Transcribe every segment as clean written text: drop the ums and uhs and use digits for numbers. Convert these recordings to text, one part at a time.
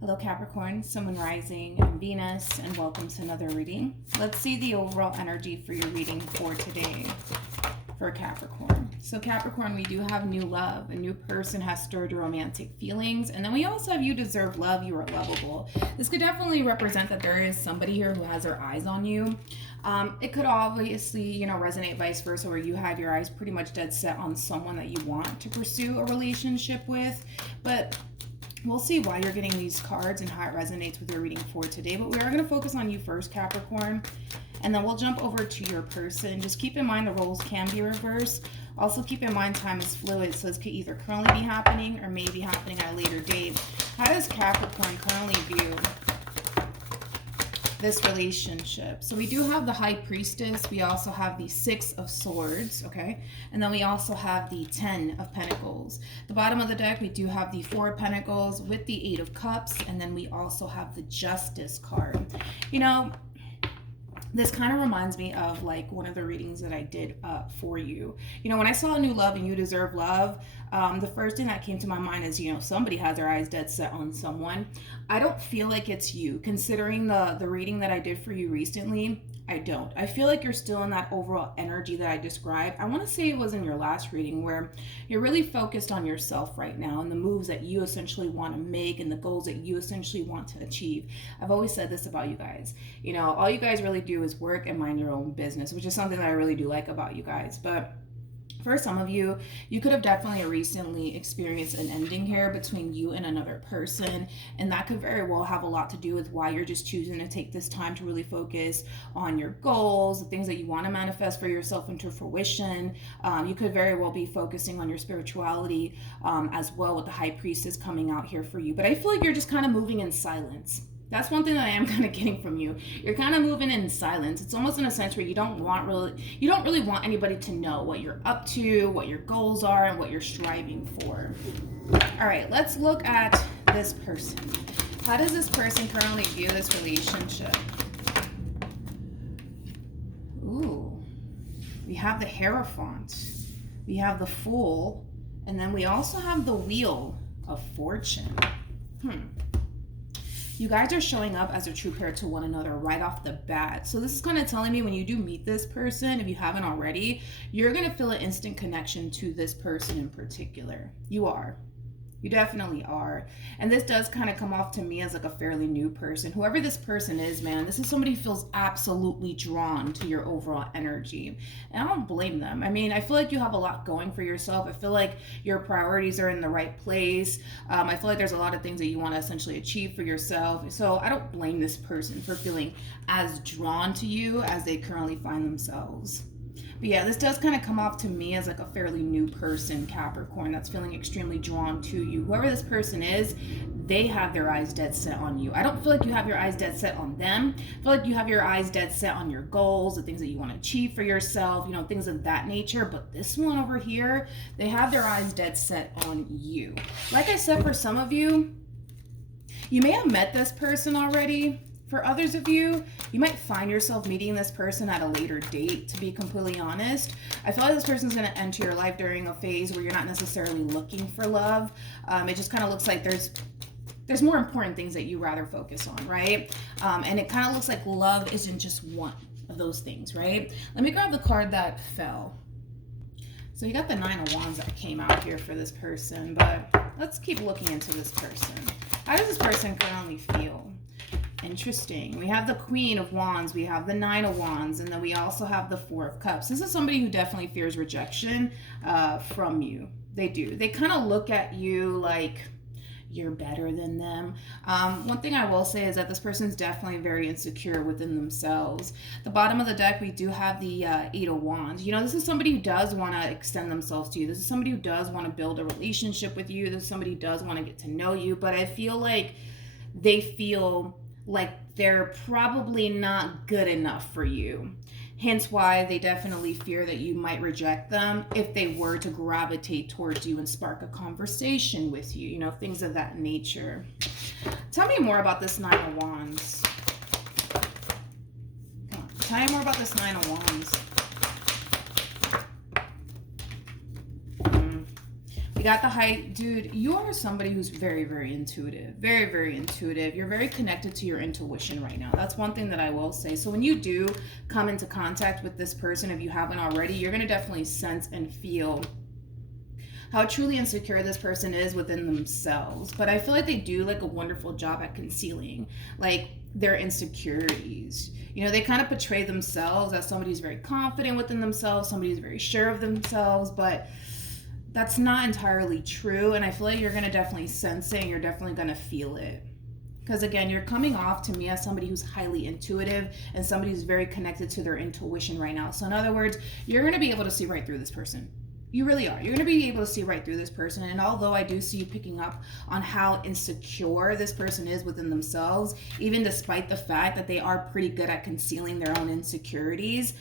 Hello Capricorn, Sun, Moon, Rising, and Venus, and welcome to another reading. Let's see the overall energy for your reading for today for Capricorn. So Capricorn, we do have new love. A new person has stirred your romantic feelings. And then we also have you deserve love, you are lovable. This could definitely represent that there is somebody here who has their eyes on you. It could obviously, resonate vice versa, where you have your eyes pretty much dead set on someone that you want to pursue a relationship with. But we'll see why you're getting these cards and how it resonates with your reading for today. But we are going to focus on you first, Capricorn. And then we'll jump over to your person. Just keep in mind the roles can be reversed. Also keep in mind time is fluid, so this could either currently be happening or may be happening at a later date. How does Capricorn currently view this relationship? So we do have the High Priestess. We also have the Six of Swords, okay? And then we also have the 10 of Pentacles. The bottom of the deck, we do have the Four of Pentacles with the Eight of Cups. And then we also have the Justice card. This kind of reminds me of like one of the readings that I did for you. When I saw New Love and You Deserve Love, the first thing that came to my mind is, somebody has their eyes dead set on someone. I don't feel like it's you. Considering the reading that I did for you recently, I don't. I feel like you're still in that overall energy that I described. I want to say it was in your last reading where you're really focused on yourself right now and the moves that you essentially want to make and the goals that you essentially want to achieve. I've always said this about you guys. All you guys really do is work and mind your own business, which is something that I really do like about you guys. But for some of you, you could have definitely recently experienced an ending here between you and another person, and that could very well have a lot to do with why you're just choosing to take this time to really focus on your goals, the things that you want to manifest for yourself into fruition. You could very well be focusing on your spirituality as well, with the High Priestess coming out here for you. But I feel like you're just kind of moving in silence. That's one thing that I am kind of getting from you. You're kind of moving in silence. It's almost in a sense where you don't really want anybody to know what you're up to, what your goals are, and what you're striving for. All right, let's look at this person. How does this person currently view this relationship? Ooh, we have the Hierophant, we have the Fool, and then we also have the Wheel of Fortune. You guys are showing up as a true pair to one another right off the bat. So this is kind of telling me when you do meet this person, if you haven't already, you're going to feel an instant connection to this person in particular. You are. You definitely are. And this does kind of come off to me as like a fairly new person. Whoever this person is, man, this is somebody who feels absolutely drawn to your overall energy. And I don't blame them. I mean, I feel like you have a lot going for yourself. I feel like your priorities are in the right place. I feel like there's a lot of things that you want to essentially achieve for yourself. So I don't blame this person for feeling as drawn to you as they currently find themselves. But yeah, this does kind of come off to me as like a fairly new person, Capricorn, that's feeling extremely drawn to you. Whoever this person is, they have their eyes dead set on you. I don't feel like you have your eyes dead set on them. I feel like you have your eyes dead set on your goals, the things that you want to achieve for yourself, things of that nature. But this one over here, they have their eyes dead set on you. Like I said, for some of you, you may have met this person already. For others of you, you might find yourself meeting this person at a later date, to be completely honest. I feel like this person's going to enter your life during a phase where you're not necessarily looking for love. It just kind of looks like there's more important things that you rather focus on, right? And it kind of looks like love isn't just one of those things, right? Let me grab the card that fell. So you got the Nine of Wands that came out here for this person, but let's keep looking into this person. How does this person currently feel? Interesting. We have the Queen of Wands, we have the Nine of Wands, and then we also have the Four of Cups. This is somebody who definitely fears rejection from you. They do. They kind of look at you like you're better than them. One thing I will say is that this person's definitely very insecure within themselves. The bottom of the deck, we do have the Eight of Wands. This is somebody who does want to extend themselves to you. This is somebody who does want to build a relationship with you. This is somebody who does want to get to know you, but I feel like they feel like they're probably not good enough for you. Hence why they definitely fear that you might reject them if they were to gravitate towards you and spark a conversation with you, things of that nature. Tell me more about this Nine of Wands. Come on, tell me more about this Nine of Wands. You got the height. Dude, you are somebody who's very, very intuitive. Very, very intuitive. You're very connected to your intuition right now. That's one thing that I will say. So when you do come into contact with this person, if you haven't already, you're going to definitely sense and feel how truly insecure this person is within themselves. But I feel like they do like a wonderful job at concealing like their insecurities. You know, they kind of portray themselves as somebody who's very confident within themselves, somebody who's very sure of themselves, but that's not entirely true. And I feel like you're going to definitely sense it and you're definitely going to feel it. Because again, you're coming off to me as somebody who's highly intuitive and somebody who's very connected to their intuition right now. So in other words, you're going to be able to see right through this person. You really are. You're going to be able to see right through this person. And although I do see you picking up on how insecure this person is within themselves, even despite the fact that they are pretty good at concealing their own insecurities,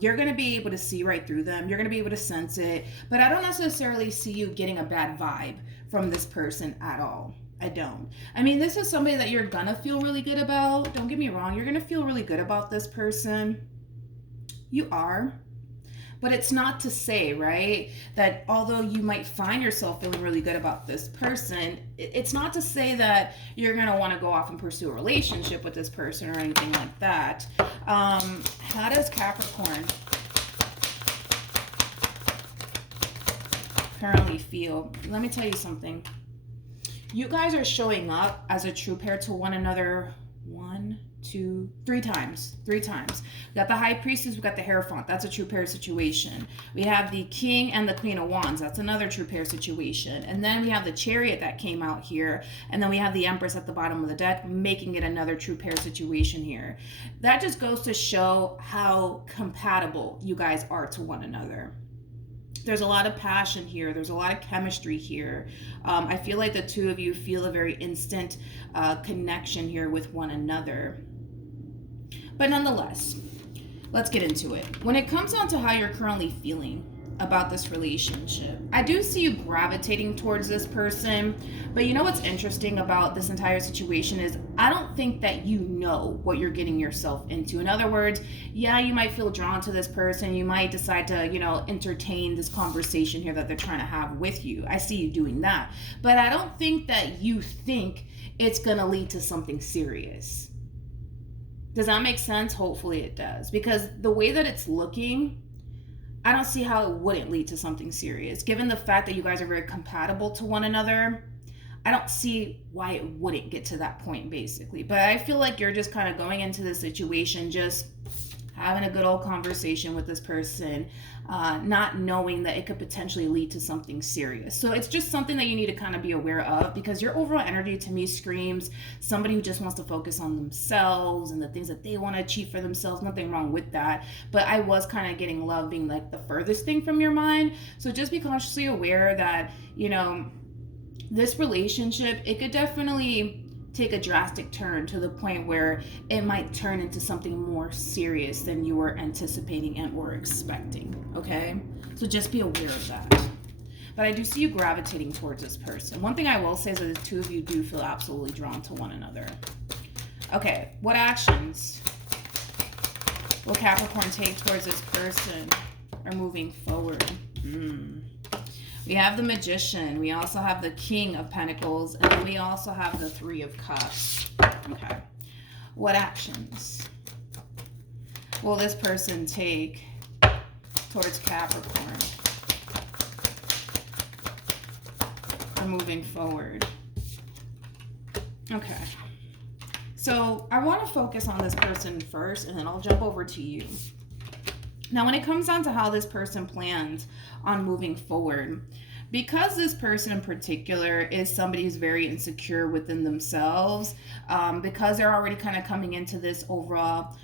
you're going to be able to see right through them. You're going to be able to sense it. But I don't necessarily see you getting a bad vibe from this person at all. I don't. I mean, this is somebody that you're going to feel really good about. Don't get me wrong. You're going to feel really good about this person. You are. But it's not to say, right, that although you might find yourself feeling really good about this person, it's not to say that you're going to want to go off and pursue a relationship with this person or anything like that. How does Capricorn currently feel? Let me tell you something. You guys are showing up as a true pair to one another 3 times. We got the High Priestess, we got the Hierophant. That's a true pair situation. We have the King and the Queen of Wands. That's another true pair situation. And then we have the Chariot that came out here. And then we have the Empress at the bottom of the deck, making it another true pair situation here. That just goes to show how compatible you guys are to one another. There's a lot of passion here. There's a lot of chemistry here. I feel like the two of you feel a very instant connection here with one another. But nonetheless, let's get into it. When it comes down to how you're currently feeling about this relationship, I do see you gravitating towards this person. But you know what's interesting about this entire situation is I don't think that you know what you're getting yourself into. In other words, yeah, you might feel drawn to this person. You might decide to, entertain this conversation here that they're trying to have with you. I see you doing that. But I don't think that you think it's going to lead to something serious. Does that make sense? Hopefully it does. Because the way that it's looking, I don't see how it wouldn't lead to something serious. Given the fact that you guys are very compatible to one another, I don't see why it wouldn't get to that point, basically. But I feel like you're just kind of going into this situation, just having a good old conversation with this person, not knowing that it could potentially lead to something serious. So it's just something that you need to kind of be aware of, because your overall energy to me screams somebody who just wants to focus on themselves and the things that they want to achieve for themselves. Nothing wrong with that. But I was kind of getting love being like the furthest thing from your mind. So just be consciously aware that, this relationship, it could definitely take a drastic turn to the point where it might turn into something more serious than you were anticipating and were expecting, okay? So just be aware of that. But I do see you gravitating towards this person. One thing I will say is that the two of you do feel absolutely drawn to one another. Okay, what actions will Capricorn take towards this person or moving forward? We have the Magician. We also have the King of Pentacles. And then we also have the Three of Cups. Okay. What actions will this person take towards Capricorn for moving forward? Okay. So I want to focus on this person first, and then I'll jump over to you. Now, when it comes down to how this person plans on moving forward, because this person in particular is somebody who's very insecure within themselves, because they're already kind of coming into this overall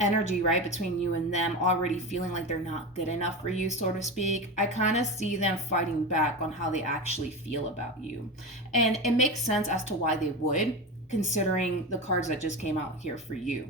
energy, right, between you and them, already feeling like they're not good enough for you, so to speak, I kind of see them fighting back on how they actually feel about you. And it makes sense as to why they would, considering the cards that just came out here for you.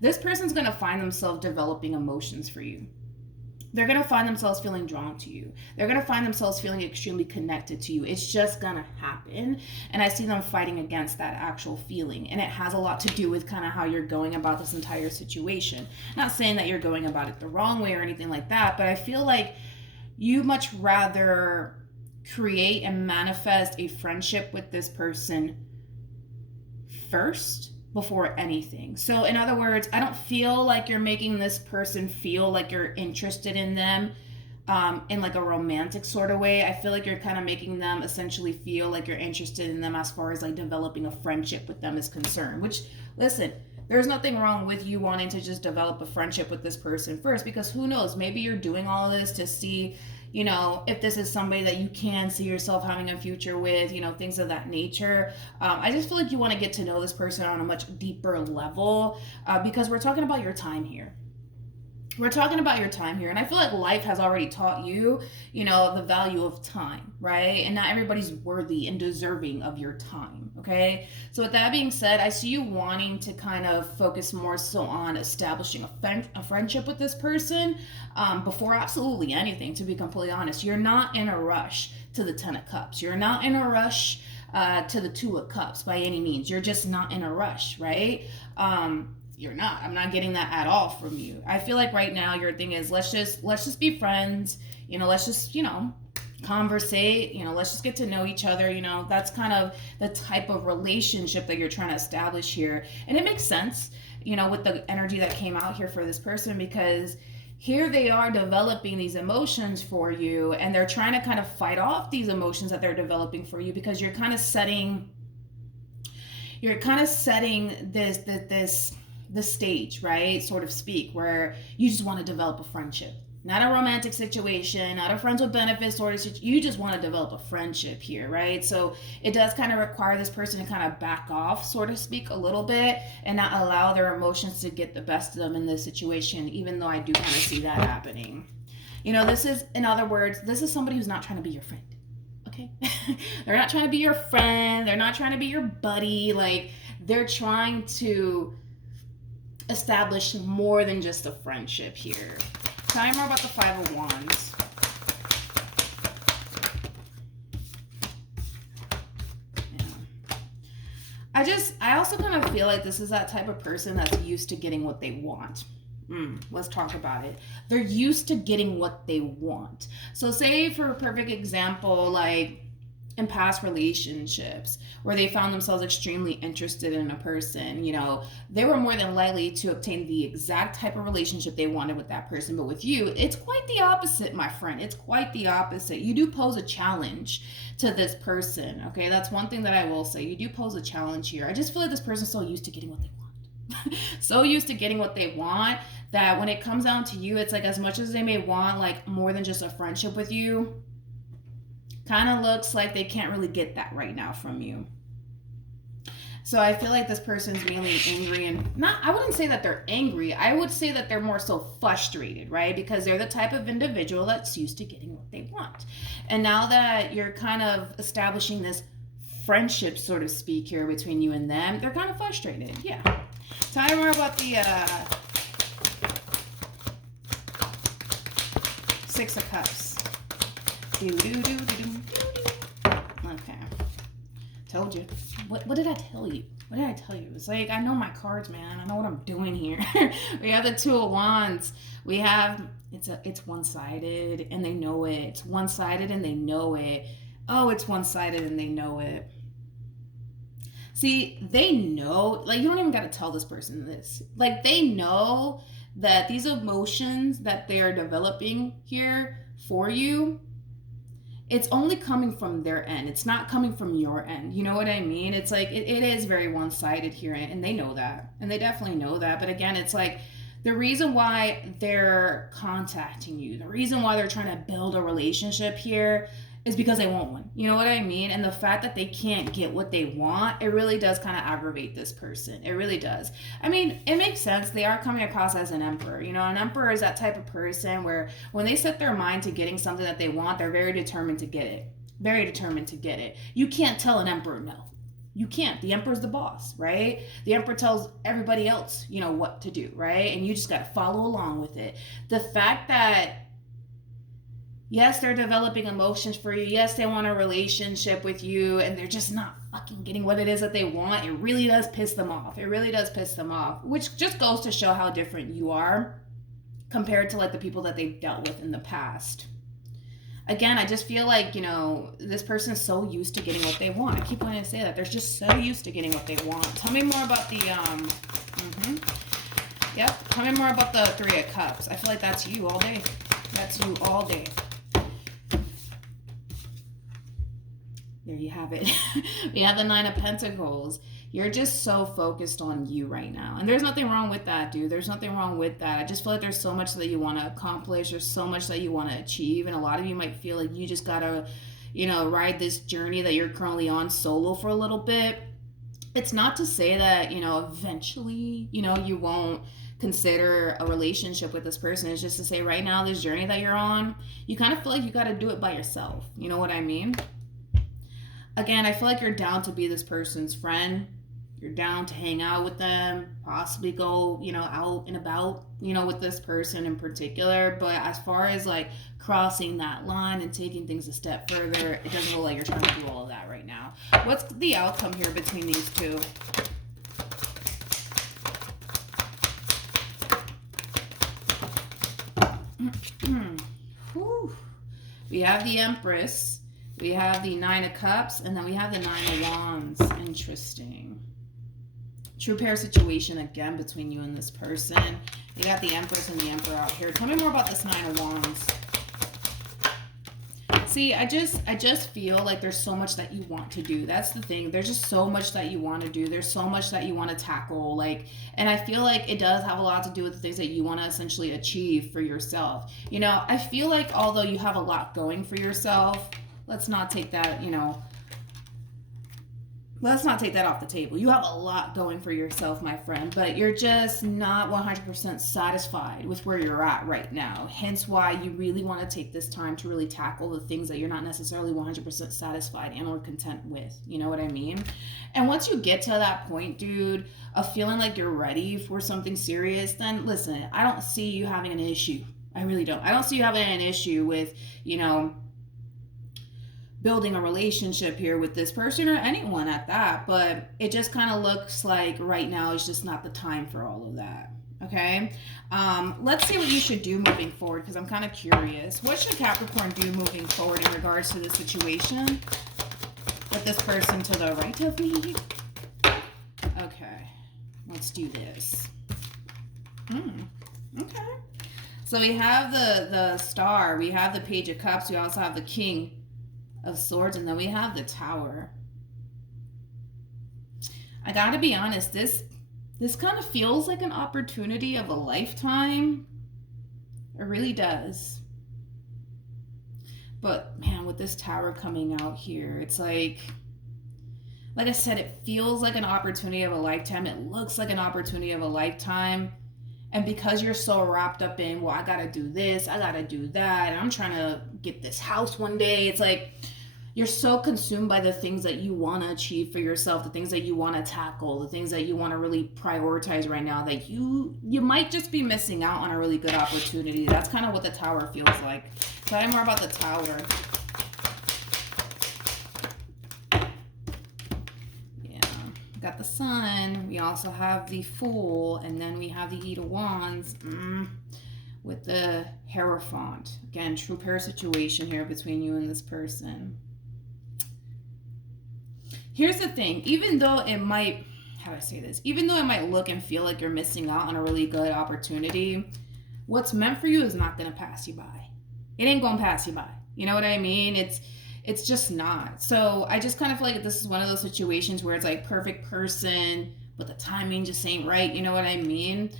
This person's going to find themselves developing emotions for you. They're going to find themselves feeling drawn to you. They're going to find themselves feeling extremely connected to you. It's just going to happen. And I see them fighting against that actual feeling. And it has a lot to do with kind of how you're going about this entire situation. Not saying that you're going about it the wrong way or anything like that, but I feel like you much rather create and manifest a friendship with this person first before anything. So in other words, I don't feel like you're making this person feel like you're interested in them in like a romantic sort of way. I feel like you're kind of making them essentially feel like you're interested in them as far as like developing a friendship with them is concerned. Which, listen, there's nothing wrong with you wanting to just develop a friendship with this person first, because who knows, maybe you're doing all of this to see, you know, if this is somebody that you can see yourself having a future with, you know, things of that nature. I just feel like you want to get to know this person on a much deeper level, because we're talking about your time here. We're talking about your time here. And I feel like life has already taught you, you know, the value of time, right? And not everybody's worthy and deserving of your time, okay? So with that being said, I see you wanting to kind of focus more so on establishing a friendship with this person before absolutely anything, to be completely honest. You're not in a rush to the 10 of Cups. You're not in a rush to the 2 of Cups by any means. You're just not in a rush, right? You're not. I'm not getting that at all from you. I feel like right now your thing is let's just be friends. You know, let's just, you know, conversate, you know, let's just get to know each other. You know, that's kind of the type of relationship that you're trying to establish here. And it makes sense, you know, with the energy that came out here for this person, because here they are developing these emotions for you, and they're trying to kind of fight off these emotions that they're developing for you, because you're kind of setting this the stage, right, sort of speak, where you just want to develop a friendship, not a romantic situation, not a friends with benefits sort of situation. You just want to develop a friendship here, right? So it does kind of require this person to kind of back off, sort of speak, a little bit, and not allow their emotions to get the best of them in this situation, even though I do kind of see that happening. You know, this is, in other words, this is somebody who's not trying to be your friend. Okay? They're not trying to be your friend. They're not trying to be your buddy. Like, they're trying to establish more than just a friendship here. Tell me more about the 5 of Wands. Yeah. I also kind of feel like this is that type of person that's used to getting what they want. Let's talk about it. They're used to getting what they want. So say, for a perfect example, like in past relationships where they found themselves extremely interested in a person, you know, they were more than likely to obtain the exact type of relationship they wanted with that person. But with you, it's quite the opposite, my friend. It's quite the opposite. You do pose a challenge to this person, okay? That's one thing that I will say. You do pose a challenge here. I just feel like this person's so used to getting what they want. So used to getting what they want that when it comes down to you, it's like, as much as they may want like more than just a friendship with you, kind of looks like they can't really get that right now from you. So I feel like this person's mainly angry, and not, I wouldn't say that they're angry. I would say that they're more so frustrated, right? Because they're the type of individual that's used to getting what they want. And now that you're kind of establishing this friendship, sort of speak, here between you and them, they're kind of frustrated. Yeah. Tell me more about the 6 of Cups. Okay. Told you. What did I tell you? What did I tell you? It's like, I know my cards, man. I know what I'm doing here. We have the 2 of Wands. We have, it's one-sided and they know it. It's one-sided and they know it. Oh, it's one-sided and they know it. See, they know, like, you don't even got to tell this person this. Like, they know that these emotions that they are developing here for you, it's only coming from their end. It's not coming from your end. You know what I mean? It's like, it is very one-sided here, and they know that. And they definitely know that. But again, it's like, the reason why they're contacting you, the reason why they're trying to build a relationship here is because they want one. You know what I mean? And the fact that they can't get what they want, it really does kind of aggravate this person. It really does. I mean, it makes sense. They are coming across as an emperor. You know, an emperor is that type of person where when they set their mind to getting something that they want, they're very determined to get it. Very determined to get it. You can't tell an emperor no. You can't. The emperor's the boss, right? The emperor tells everybody else, you know, what to do, right? And you just got to follow along with it. The fact that, yes, they're developing emotions for you. Yes, they want a relationship with you, and they're just not fucking getting what it is that they want. It really does piss them off. It really does piss them off, which just goes to show how different you are compared to like the people that they've dealt with in the past. Again, I just feel like, this person is so used to getting what they want. I keep wanting to say that. They're just so used to getting what they want. Tell me more about the, yep. Tell me more about the Three of Cups. I feel like that's you all day. That's you all day. There you have it. We have the Nine of Pentacles. You're just so focused on you right now. And there's nothing wrong with that, dude. There's nothing wrong with that. I just feel like there's so much that you want to accomplish. There's so much that you want to achieve. And a lot of you might feel like you just got to, ride this journey that you're currently on solo for a little bit. It's not to say that, eventually, you won't consider a relationship with this person. It's just to say right now, this journey that you're on, you kind of feel like you got to do it by yourself. You know what I mean? Again, I feel like you're down to be this person's friend. You're down to hang out with them, possibly go, out and about, with this person in particular. But as far as like crossing that line and taking things a step further, it doesn't look like you're trying to do all of that right now. What's the outcome here between these two? We have the Empress. We have the Nine of Cups, and then we have the Nine of Wands. Interesting. True pair situation again between you and this person. You got the Empress and the Emperor out here. Tell me more about this Nine of Wands. See, I just feel like there's so much that you want to do. That's the thing. There's just so much that you want to do. There's so much that you want to tackle. And I feel like it does have a lot to do with the things that you want to essentially achieve for yourself. I feel like although you have a lot going for yourself, let's not take that, let's not take that off the table. You have a lot going for yourself, my friend, but you're just not 100% satisfied with where you're at right now. Hence why you really want to take this time to really tackle the things that you're not necessarily 100% satisfied and or content with. You know what I mean? And once you get to that point, dude, of feeling like you're ready for something serious, then listen, I don't see you having an issue. I really don't. I don't see you having an issue with, building a relationship here with this person or anyone at that, but it just kind of looks like right now is just not the time for all of that. Okay, let's see what you should do moving forward, because I'm kind of curious. What should Capricorn do moving forward in regards to the situation with this person to the right of me? Okay, let's do this. Okay, so we have the Star, we have the Page of Cups, we also have the King of Swords, and then we have the Tower. I gotta be honest, this kind of feels like an opportunity of a lifetime. It really does. But man, with this Tower coming out here, it's like I said, it feels like an opportunity of a lifetime. It looks like an opportunity of a lifetime. And because you're so wrapped up in, well, I gotta do this, I gotta do that, and I'm trying to get this house one day, it's like you're so consumed by the things that you want to achieve for yourself, the things that you want to tackle, the things that you want to really prioritize right now, that you might just be missing out on a really good opportunity. That's kind of what the Tower feels like. Tell me more about the Tower. Got the Sun, we also have the Fool, and then we have the Eight of Wands with the Hierophant. Again, true pair situation here between you and this person. Here's the thing, even though it might, how do I say this? Even though it might look and feel like you're missing out on a really good opportunity, what's meant for you is not going to pass you by. It ain't going to pass you by. You know what I mean? It's just not. So I just kind of feel like this is one of those situations where it's like perfect person, but the timing just ain't right. You know what I mean?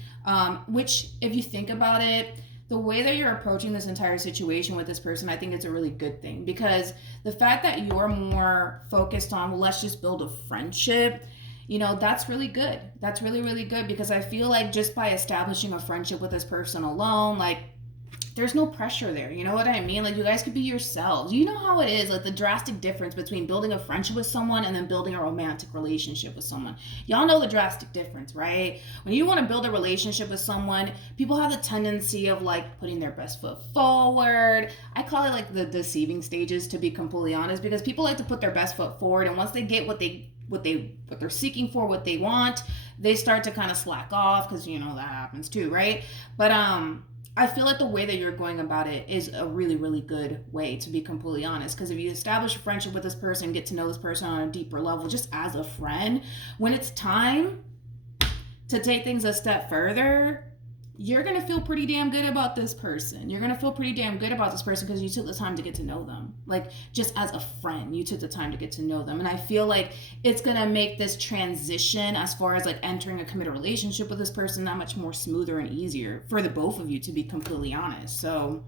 Which, if you think about it, the way that you're approaching this entire situation with this person, I think it's a really good thing, because the fact that you're more focused on, well, let's just build a friendship, that's really good. That's really, really good, because I feel like just by establishing a friendship with this person alone, there's no pressure there. You know what I mean? You guys could be yourselves. You know how it is, the drastic difference between building a friendship with someone and then building a romantic relationship with someone. Y'all know the drastic difference, right? When you want to build a relationship with someone, people have the tendency of putting their best foot forward. I call it the deceiving stages, to be completely honest, because people like to put their best foot forward, and once they get what they're seeking for, what they want, they start to kind of slack off, because that happens too, right? But I feel like the way that you're going about it is a really, really good way, to be completely honest. Because if you establish a friendship with this person, get to know this person on a deeper level, just as a friend, when it's time to take things a step further, you're going to feel pretty damn good about this person. You're going to feel pretty damn good about this person because you took the time to get to know them. Like, just as a friend, you took the time to get to know them. And I feel like it's going to make this transition as far as like entering a committed relationship with this person that much more smoother and easier for the both of you, to be completely honest. So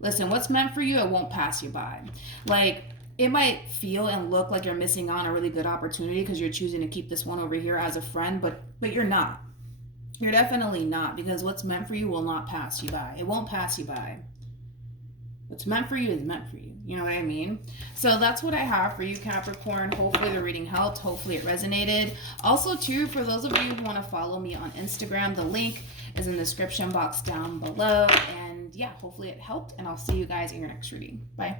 listen, what's meant for you, it won't pass you by. Like, it might feel and look like you're missing on a really good opportunity because you're choosing to keep this one over here as a friend, but you're not. You're definitely not, because what's meant for you will not pass you by. It won't pass you by. What's meant for you is meant for you. You know what I mean? So that's what I have for you, Capricorn. Hopefully the reading helped. Hopefully it resonated. Also, too, for those of you who want to follow me on Instagram, the link is in the description box down below. And yeah, hopefully it helped. And I'll see you guys in your next reading. Bye.